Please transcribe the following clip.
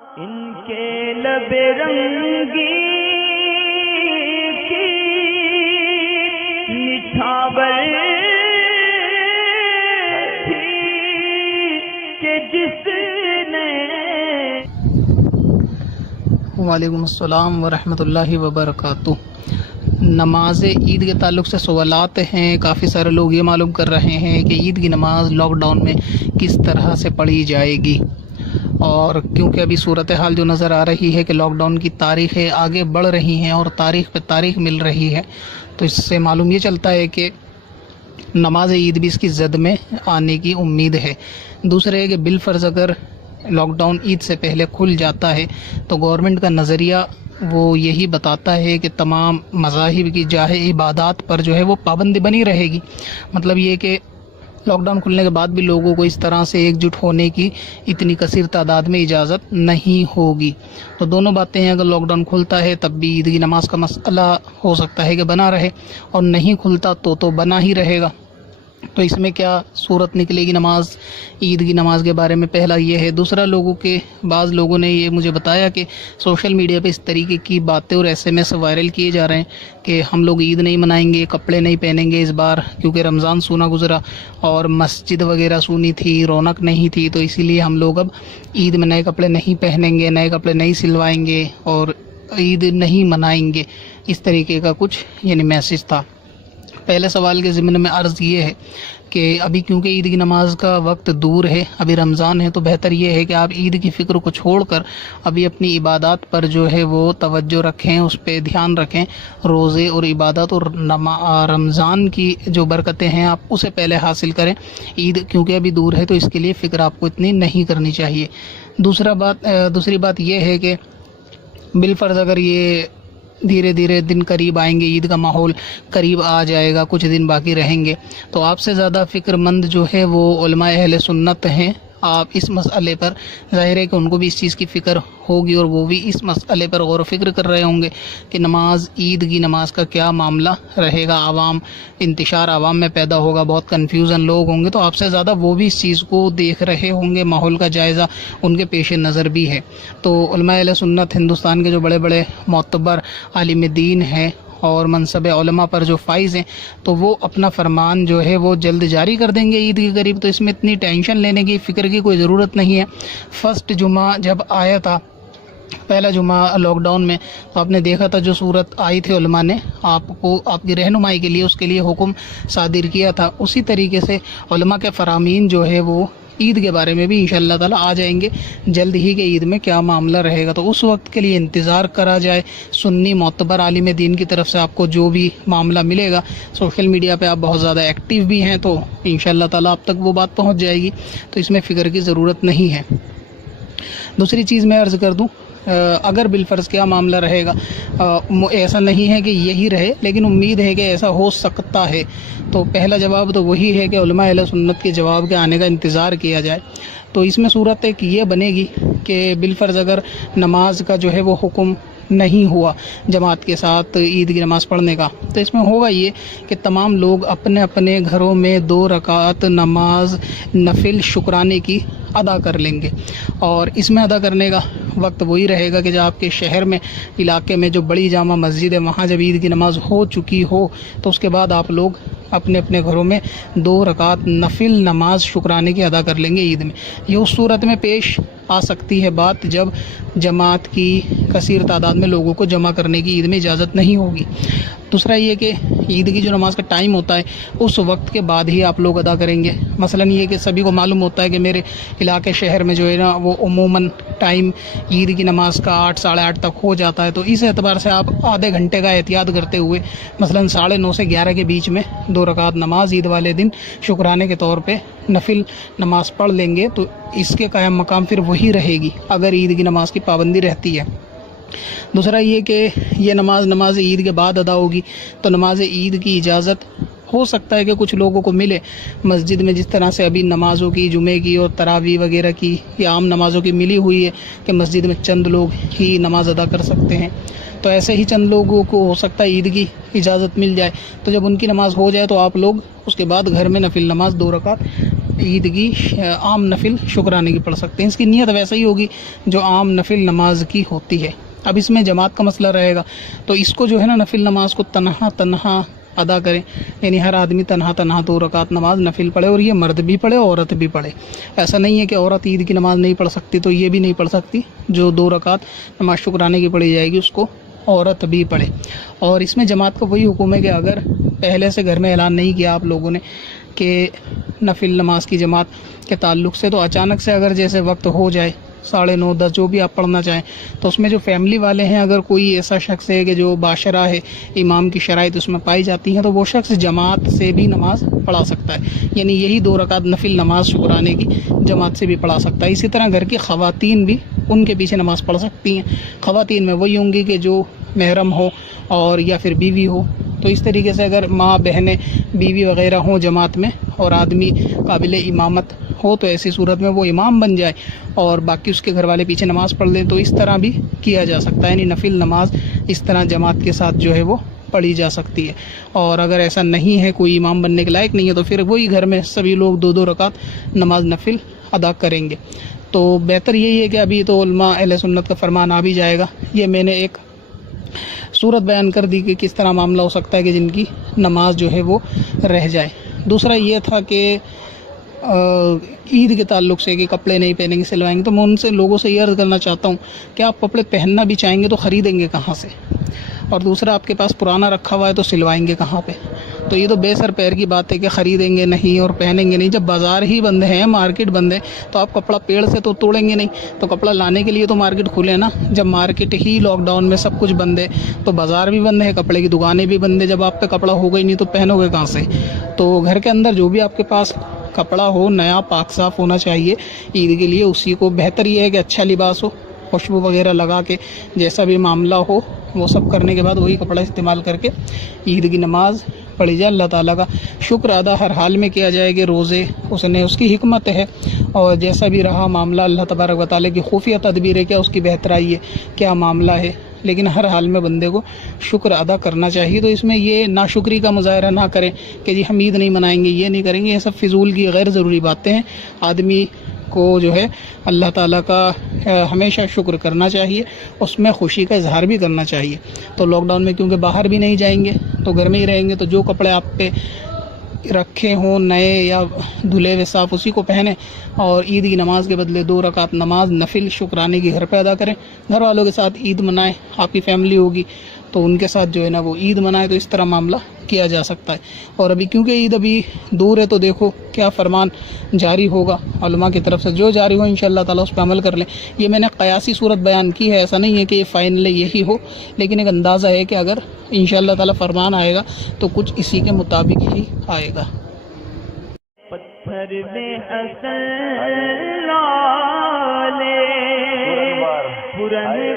ان کے لب رنگی کی نچھاور تھی کہ جس نے وعلیکم السلام ورحمۃ اللہ وبرکاتہ۔ نماز عید کے تعلق سے سوالات ہیں۔ کافی سارے لوگ یہ معلوم کر رہے ہیں کہ عید کی نماز لاک ڈاؤن میں کس طرح سے پڑھی جائے گی، اور کیونکہ ابھی صورتحال جو نظر آ رہی ہے کہ لاک ڈاؤن کی تاریخیں آگے بڑھ رہی ہیں اور تاریخ پہ تاریخ مل رہی ہے، تو اس سے معلوم یہ چلتا ہے کہ نماز عید بھی اس کی زد میں آنے کی امید ہے۔ دوسرے ہے کہ بالفرض اگر لاک ڈاؤن عید سے پہلے کھل جاتا ہے تو گورنمنٹ کا نظریہ وہ یہی بتاتا ہے کہ تمام مذاہب کی جائے عبادات پر جو ہے وہ پابندی بنی رہے گی۔ مطلب یہ کہ لاک ڈاؤن کھلنے کے بعد بھی لوگوں کو اس طرح سے ایک جٹ ہونے کی اتنی کثیر تعداد میں اجازت نہیں ہوگی۔ تو دونوں باتیں ہیں، اگر لاک ڈاؤن کھلتا ہے تب بھی عید کی نماز کا مسئلہ ہو سکتا ہے کہ بنا رہے، اور نہیں کھلتا تو بنا ہی رہے گا۔ تو اس میں کیا صورت نکلے گی نماز عید کی نماز کے بارے میں؟ پہلا یہ ہے۔ دوسرا، بعض لوگوں نے یہ مجھے بتایا کہ سوشل میڈیا پہ اس طریقے کی باتیں اور SMS وائرل کیے جا رہے ہیں کہ ہم لوگ عید نہیں منائیں گے، کپڑے نہیں پہنیں گے اس بار، کیونکہ رمضان سونا گزرا اور مسجد وغیرہ سونی تھی، رونق نہیں تھی، تو اسی لیے ہم لوگ اب عید میں نئے کپڑے نہیں پہنیں گے، نئے کپڑے نہیں سلوائیں گے اور عید نہیں منائیں گے۔ اس طریقے کا کچھ میسج تھا۔ پہلے سوال کے ضمن میں عرض یہ ہے کہ ابھی کیونکہ عید کی نماز کا وقت دور ہے، ابھی رمضان ہے، تو بہتر یہ ہے کہ آپ عید کی فکر کو چھوڑ کر ابھی اپنی عبادات پر جو ہے وہ توجہ رکھیں، اس پہ دھیان رکھیں۔ روزے اور عبادات اور رمضان کی جو برکتیں ہیں آپ اسے پہلے حاصل کریں۔ عید کیونکہ ابھی دور ہے تو اس کے لیے فکر آپ کو اتنی نہیں کرنی چاہیے۔ دوسری بات یہ ہے کہ بالفرض اگر یہ دھیرے دھیرے دن قریب آئیں گے، عید کا ماحول قریب آ جائے گا، کچھ دن باقی رہیں گے، تو آپ سے زیادہ فکر مند جو ہے وہ علماء اہل سنت ہیں۔ آپ اس مسئلے پر، ظاہر ہے کہ ان کو بھی اس چیز کی فکر ہوگی اور وہ بھی اس مسئلے پر غور و فکر کر رہے ہوں گے کہ عید کی نماز کا کیا معاملہ رہے گا۔ انتشار عوام میں پیدا ہوگا، بہت کنفیوژن لوگ ہوں گے، تو آپ سے زیادہ وہ بھی اس چیز کو دیکھ رہے ہوں گے، ماحول کا جائزہ ان کے پیش نظر بھی ہے۔ تو علماء اہل سنت ہندوستان کے جو بڑے بڑے معتبر عالم دین ہیں اور منصب علماء پر جو فائز ہیں، تو وہ اپنا فرمان جو ہے وہ جلد جاری کر دیں گے عید کے قریب، تو اس میں اتنی ٹینشن لینے کی، فکر کی کوئی ضرورت نہیں ہے۔ فرسٹ جمعہ جب آیا تھا، پہلا جمعہ لاک ڈاؤن میں، تو آپ نے دیکھا تھا جو صورت آئی تھی، علماء نے آپ کو آپ کی رہنمائی کے لیے اس کے لیے حکم صادر کیا تھا۔ اسی طریقے سے علماء کے فرامین جو ہے وہ عید کے بارے میں بھی انشاءاللہ تعالی آ جائیں گے جلد ہی کہ عید میں کیا معاملہ رہے گا، تو اس وقت کے لیے انتظار کرا جائے۔ سنی معتبر عالم دین کی طرف سے آپ کو جو بھی معاملہ ملے گا، سوشل میڈیا پہ آپ بہت زیادہ ایکٹیو بھی ہیں، تو انشاءاللہ تعالی آپ تک وہ بات پہنچ جائے گی، تو اس میں فکر کی ضرورت نہیں ہے۔ دوسری چیز میں عرض کر دوں، اگر بالفرض کیا معاملہ رہے گا، ایسا نہیں ہے کہ یہی رہے، لیکن امید ہے کہ ایسا ہو سکتا ہے، تو پہلا جواب تو وہی ہے کہ علماء اہل سنت کے جواب کے آنے کا انتظار کیا جائے۔ تو اس میں صورت ایک یہ بنے گی کہ بالفرض اگر نماز کا جو ہے وہ حکم نہیں ہوا جماعت کے ساتھ عید کی نماز پڑھنے کا، تو اس میں ہوگا یہ کہ تمام لوگ اپنے اپنے گھروں میں 2 رکعت نماز نفل شکرانے کی ادا کر لیں گے، اور اس میں ادا کرنے کا وقت وہی رہے گا کہ جب آپ کے شہر میں، علاقے میں جو بڑی جامع مسجد ہے، وہاں جب عید کی نماز ہو چکی ہو، تو اس کے بعد آپ لوگ اپنے اپنے گھروں میں 2 رکعت نفل نماز شکرانے کی ادا کر لیں گے عید میں۔ یہ اس صورت میں پیش آ سکتی ہے بات جب جماعت کی کثیر تعداد میں لوگوں کو جمع کرنے کی عید میں اجازت نہیں ہوگی۔ دوسرا یہ کہ عید کی جو نماز کا ٹائم ہوتا ہے اس وقت کے بعد ہی آپ لوگ ادا کریں گے۔ مثلا یہ کہ سبھی کو معلوم ہوتا ہے کہ میرے علاقے شہر میں جو ہے نا وہ عموماً ٹائم عید کی نماز کا 8 ساڑھے 8 تک ہو جاتا ہے، تو اس اعتبار سے آپ آدھے گھنٹے کا احتیاط کرتے ہوئے مثلا 9:30 سے 11 کے بیچ میں 2 رکعت نماز عید والے دن شکرانے کے طور پہ نفل نماز پڑھ لیں گے، تو اس کے قائم مقام پھر وہی رہے گی اگر عید کی نماز کی پابندی رہتی ہے۔ دوسرا یہ کہ یہ نماز عید کے بعد ادا ہوگی، تو نماز عید کی اجازت ہو سکتا ہے کہ کچھ لوگوں کو ملے مسجد میں، جس طرح سے ابھی نمازوں کی، جمعے کی اور تراویح وغیرہ کی یا عام نمازوں کی ملی ہوئی ہے کہ مسجد میں چند لوگ ہی نماز ادا کر سکتے ہیں، تو ایسے ہی چند لوگوں کو ہو سکتا ہے عید کی اجازت مل جائے، تو جب ان کی نماز ہو جائے تو آپ لوگ اس کے بعد گھر میں نفل نماز 2 رکعت عید کی عام نفل شکرانے کی پڑھ سکتے ہیں. اس کی نیت ویسے ہی ہوگی جو عام نفل نماز کی ہوتی ہے. اب اس میں جماعت کا مسئلہ رہے گا تو اس کو جو ہے نا نفل نماز کو تنہا ادا کریں, یعنی ہر آدمی تنہا 2 رکعت نماز نفل پڑھے, اور یہ مرد بھی پڑھے عورت بھی پڑھے. ایسا نہیں ہے کہ عورت عید کی نماز نہیں پڑھ سکتی تو یہ بھی نہیں پڑھ سکتی. جو 2 رکعت نماز شکرانے کی پڑھی جائے گی اس کو عورت بھی پڑھے. اور اس میں جماعت کا وہی حکم ہے کہ اگر پہلے سے گھر میں اعلان نہیں کیا آپ لوگوں نے کہ نفل نماز کی جماعت کے تعلق سے, تو اچانک سے اگر جیسے وقت ہو جائے 9:30 10 جو بھی آپ پڑھنا چاہیں, تو اس میں جو فیملی والے ہیں اگر کوئی ایسا شخص ہے کہ جو باشرہ ہے, امام کی شرائط اس میں پائی جاتی ہیں, تو وہ شخص جماعت سے بھی نماز پڑھا سکتا ہے. یعنی یہی 2 رکعت نفل نماز شکرانے کی جماعت سے بھی پڑھا سکتا ہے. اسی طرح گھر کی خواتین بھی ان کے پیچھے نماز پڑھ سکتی ہیں. خواتین میں وہی ہوں گی کہ جو محرم ہو اور یا پھر بیوی ہو. تو اس طریقے سے اگر ماں بہنیں بیوی وغیرہ ہوں جماعت میں اور آدمی قابل امامت ہو تو ایسی صورت میں وہ امام بن جائے اور باقی اس کے گھر والے پیچھے نماز پڑھ لیں, تو اس طرح بھی کیا جا سکتا ہے. یعنی نفل نماز اس طرح جماعت کے ساتھ جو ہے وہ پڑھی جا سکتی ہے. اور اگر ایسا نہیں ہے, کوئی امام بننے کے لائق نہیں ہے, تو پھر وہی گھر میں سبھی لوگ 2 رکعت نماز نفل ادا کریں گے. تو بہتر یہی ہے کہ ابھی تو علماء اہل سنت کا فرمان آ بھی جائے گا. یہ میں نے ایک صورت بیان کر دی کہ کس طرح معاملہ ہو سکتا ہے کہ جن کی نماز جو ہے وہ رہ جائے. دوسرا یہ تھا کہ عید کے تعلق سے کہ کپڑے نہیں پہنیں گے, سلوائیں گے. تو میں ان سے لوگوں سے یہ عرض کرنا چاہتا ہوں کہ آپ کپڑے پہننا بھی چاہیں گے تو خریدیں گے کہاں سے, اور دوسرا آپ کے پاس پرانا رکھا ہوا ہے تو سلوائیں گے کہاں پہ. تو یہ تو بے سر پیر کی بات ہے کہ خریدیں گے نہیں اور پہنیں گے نہیں. جب بازار ہی بند ہیں, مارکیٹ بند ہے, تو آپ کپڑا پیڑ سے تو توڑیں گے نہیں. تو کپڑا لانے کے لیے تو مارکیٹ کھلے نا. جب مارکیٹ ہی لاک ڈاؤن میں سب کچھ بند ہے تو بازار بھی بند ہے, کپڑے کی دکانیں بھی بند ہے. جب آپ پہ کپڑا ہوگا ہی نہیں تو پہنو گے کہاں سے. تو گھر کے اندر جو بھی آپ کے پاس کپڑا ہو نیا پاک صاف ہونا چاہیے عید کے لیے. اسی کو بہتر یہ ہے کہ اچھا لباس ہو, خوشبو وغیرہ لگا کے جیسا بھی معاملہ ہو وہ سب کرنے کے بعد وہی کپڑا استعمال کر کے عید کی نماز پڑھی جائے. اللہ تعالیٰ کا شکر ادا ہر حال میں کیا جائے کہ روزے اس کی حکمت ہے, اور جیسا بھی رہا معاملہ اللہ تبارک و تعالیٰ کی خفیہ تدبیر ہے, کیا اس کی بہترائی ہے, کیا معاملہ ہے, لیکن ہر حال میں بندے کو شکر ادا کرنا چاہیے. تو اس میں یہ ناشکری کا مظاہرہ نہ کریں کہ جی ہم عید نہیں منائیں گے, یہ نہیں کریں گے. یہ سب فضول کی غیر ضروری باتیں ہیں. آدمی کو جو ہے اللہ تعالیٰ کا ہمیشہ شکر کرنا چاہیے, اس میں خوشی کا اظہار بھی کرنا چاہیے. تو لاک ڈاؤن میں کیونکہ باہر بھی نہیں جائیں گے تو گھر میں ہی رہیں گے, تو جو کپڑے آپ پہ رکھے ہوں نئے یا دھلے ہوئے صاف اسی کو پہنیں, اور عید کی نماز کے بدلے 2 رکعت نماز نفل شکرانے کی گھر پہ ادا کریں. گھر والوں کے ساتھ عید منائیں. آپ کی فیملی ہوگی تو ان کے ساتھ جو ہے نا وہ عید منائیں. تو اس طرح معاملہ کیا جا سکتا ہے. اور ابھی کیونکہ عید ابھی دور ہے تو دیکھو کیا فرمان جاری ہوگا علماء کی طرف سے. جو جاری ہو انشاءاللہ تعالیٰ اس پہ عمل کر لیں. یہ میں نے قیاسی صورت بیان کی ہے, ایسا نہیں ہے کہ یہ فائنل یہی ہو, لیکن ایک اندازہ ہے کہ اگر انشاءاللہ تعالیٰ فرمان آئے گا تو کچھ اسی کے مطابق ہی آئے گا. پتھر میں اصل لالے پرانے